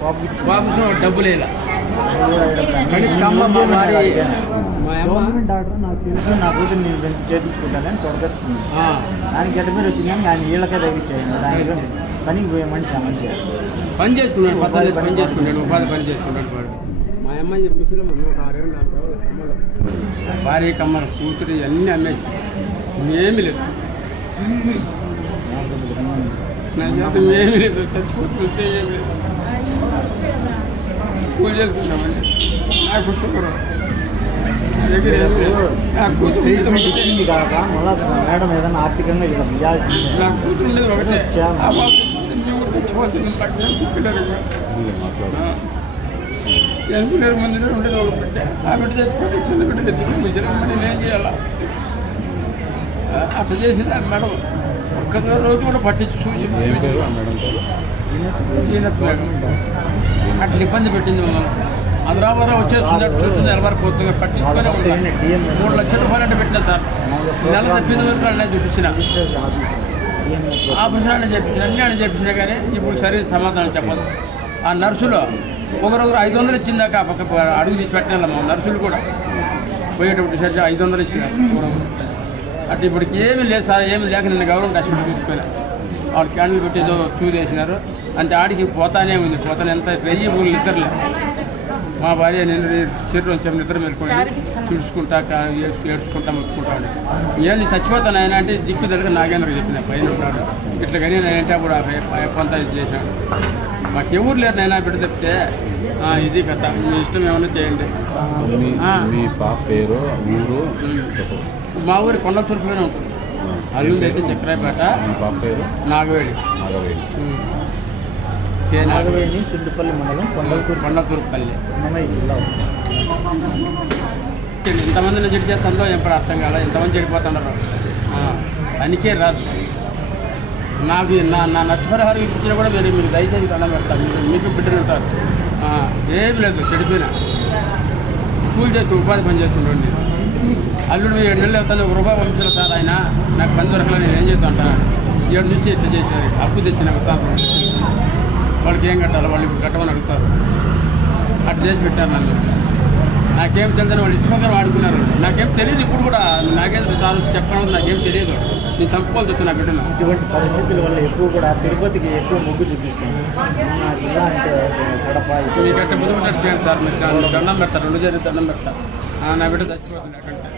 బాబు డబ్బులు ఇలా మరి గవర్నమెంట్ నాకు తెలుసు నా కూతురు నేను చేపించుకుంటానని తొడగచ్చుకున్నాను దానికి మీరు వచ్చిందని ఆయన వీళ్ళకే తగ్గించాను దానికి పనికి పోయే మనిషి ఆ మనిషి. పని చేసుకున్నాడు పద్దెనిమిది పని చేసుకుంటాడు ఉపాధి పని చేసుకుంటాడు వాడు. మా అమ్మాయి ముసలి ఒక ఆరేళ్ళు నాలుగు. భార్య కమ్మల కూతురు ఇవన్నీ అమ్మేసి ఏమీ లేదు. నా ఏమీ లేదు. చచ్చిపోతుంటే ఏమీ లేదు. పూజ చేసుకున్నామని నాకు షుగర్ ఇచ్చింది కాక మళ్ళా మేడం ఏదైనా ఆర్థికంగా ఇలా ఇవ్వాల్సింది నా ఉండేది ఒక బిడ్డ ఆ బిడ్డ చిన్న బిడ్డ తెచ్చుకుని నేను చేయాలా అట్లా చేసింది మేడం ఒక్క రోజు కూడా పట్టించి చూసి ఏం మేడం మేడం. అట్లా ఇబ్బంది పెట్టింది మమ్మల్ని అదరాబరా వచ్చేస్తుంది అటు చూస్తుంది ఎలవర పట్టించుకొని మూడు లక్షల రూపాయలు అంటే పెట్టినా సార్. నెల తప్పింది వరకు అన్నీ చూపించిన. ఆపరేషన్ చెప్పించిన అన్నీ అని చెప్పించినా కానీ ఇప్పుడు సర్వీస్ సమాధానం చెప్పదు. ఆ నర్సులు ఒకరొకరు ఐదు వందలు ఇచ్చిందాక పక్క అడుగు తీసి పెట్టాను మా నర్సులు కూడా. పోయేటప్పుడు సరిగ్గా ఐదు వందలు ఇచ్చిన అంటే ఇప్పటికి ఏమీ లేదు సార్ ఏమీ లేక నిన్న గవర్నమెంట్ హాస్పిటల్ తీసుకెళ్ళా వాళ్ళు క్యాండిల్ పెట్టి ఏదో చూసి వేసినారు అంటే ఆడికి పోతానే ఉంది పోతానే. ఎంత వెయ్యి ఊళ్ళు మా భార్య నేను చెట్టు వచ్చాము నిద్ర మేల్కొని చూసుకుంటా ఏడ్చుకుంటా ఉండే. ఏంది చచ్చిపోతాను ఆయన అంటే దిక్కు దగ్గర నాగేంద్ర చెప్పిన పైన ఉన్నాడు ఇట్లా కానీ నేను అంటే అప్పుడు కొంత ఇది చేశాను మాకు ఎవరు లేరు నైనా బిడ్డ చెప్తే "ఆ, ఇది కథ. మీ ఇష్టం ఏమైనా చేయండి. మీ పాప పేరు ఊరు. మా ఊరి కొండ తూర్పులోనే ఉంటుంది. అల్లుండి అయితే చక్రాయపేట నాగవేడి. నాగవేడి. నాగవేణి చుండుపల్లి మండలం కొండలకూరు. కొండ తూర్పుపల్లి అన్నమయ్య జిల్లా. ఇంతమందిని చెడు చేస్తుందో ఎప్పుడు అర్థం కాలే? ఇంతమంది చెడిపోతున్నారు పనికే రాదు. నాకు నా నా నష్టపరిహారం ఇప్పించినా కూడా మీరు మీరు దయచేసి దండం పెడతారు. మీరు మీకు బిడ్డలు ఉంటారు ఆ, ఏం లేదు చెడిపోయినా. కూలి చేస్తూ ఉపాధి పని నేను. అల్లుడు మీరు ఏడు నెలలు అవుతుంది ఒక రూపాయి పంపించారు సార్ ఆయన. నాకు పని దొరకలేదు నేను ఏం చేస్తా అంటాను ఏడు నుంచి ఇట్లా చేశారు. అప్పు తెచ్చిన వాళ్ళకి ఏం కట్టాలి? వాళ్ళు ఇప్పుడు కట్టమని అడుగుతారు. అట్లా చేసి పెట్టారు నన్ను. నాకేం తెలియదని వాళ్ళు ఇష్టంగా వాడుకున్నారు. నాకేం తెలియదు ఇప్పుడు కూడా. నాకేం చాలా చెప్పడం నాకేం తెలియదు. నేను చంపుకోవాల్సి వచ్చిన నా బిడ్డను. ఇటువంటి పరిస్థితుల వల్ల ఎక్కువ కూడా తిరుపతికి ఎక్కువ మొగ్గు చూపిస్తుంది. జిల్లా అంటే కడప మీకు ముందు పెట్టారు చేయండి సార్. మీరు దండం- పెడతారు రెండు జరిగి దండం పెడతా ఆ, నా బిడ్డ చచ్చిపోతుంది అక్కడంటే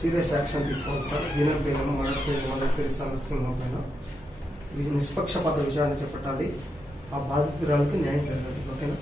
సీరియస్ యాక్షన్ తీసుకోవాలి సార్. జూనియర్ పేర్లను మొదటి పేరు మదర్ పేరు సింహం పైన నిష్పక్షపాత విచారణ చేపట్టాలి. ఆ బాధితురాలకి న్యాయం జరగాలి. ఓకేనా?